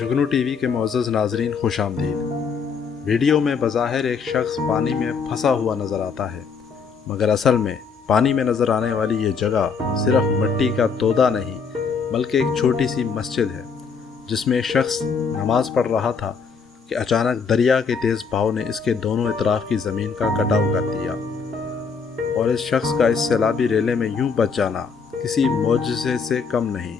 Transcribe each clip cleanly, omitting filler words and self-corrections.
जुगनू TV के मुअज़्ज़ज़ नाज़रीन खुशामदीद। Video में बज़ाहिर एक शख्स पानी में फंसा हुआ नज़र आता है, मगर असल में पानी में नज़र आने वाली ये जगह सिर्फ मिट्टी का तोदा नहीं बल्कि एक छोटी सी मस्जिद है, जिसमें एक शख्स नमाज़ पढ़ रहा था कि अचानक दरिया के तेज़ बहाव ने इसके दोनों इतराफ़ की ज़मीन का कटाव कर दिया और इस शख्स का इस सैलाबी रेले में यूं बच जाना किसी मौजज़े से कम नहीं।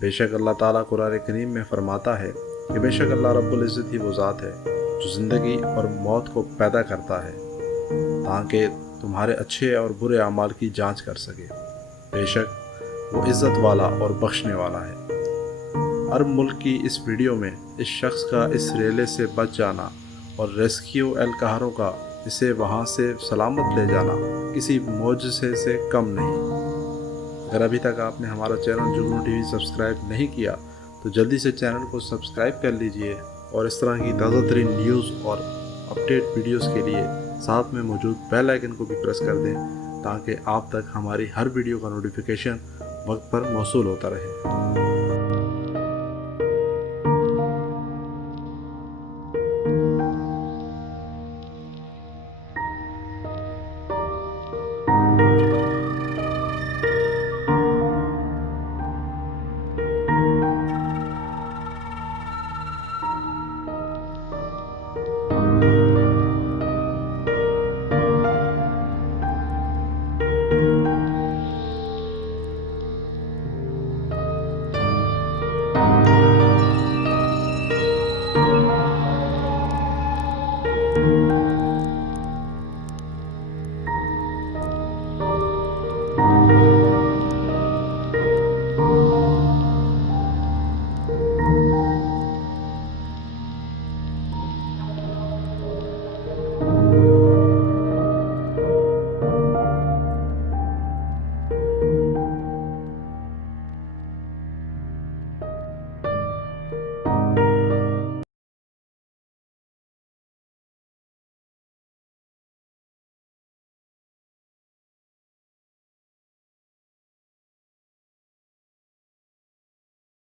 बेशक अल्लाह ताला कुरान करीम में फरमाता है कि बेशक अल्लाह रब्बुल इज़्ज़त ही वो ज़ात है जो ज़िंदगी और मौत को पैदा करता है ताकि तुम्हारे अच्छे और बुरे अमाल की जांच कर सके। बेशक वो इज़्ज़त वाला और बख्शने वाला है। अरब मुल्क की इस वीडियो में इस शख्स का इस रेले से बच जाना और रेस्क्यू एहलकारों का इसे वहाँ से सलामत ले जाना किसी मौजज़े से कम नहीं। अगर अभी तक आपने हमारा चैनल जुगनू टीवी सब्सक्राइब नहीं किया तो जल्दी से चैनल को सब्सक्राइब कर लीजिए और इस तरह की ताज़ा तरीन न्यूज़ और अपडेट वीडियोस के लिए साथ में मौजूद बेल आइकन को भी प्रेस कर दें ताकि आप तक हमारी हर वीडियो का नोटिफिकेशन वक्त पर मौसूल होता रहे।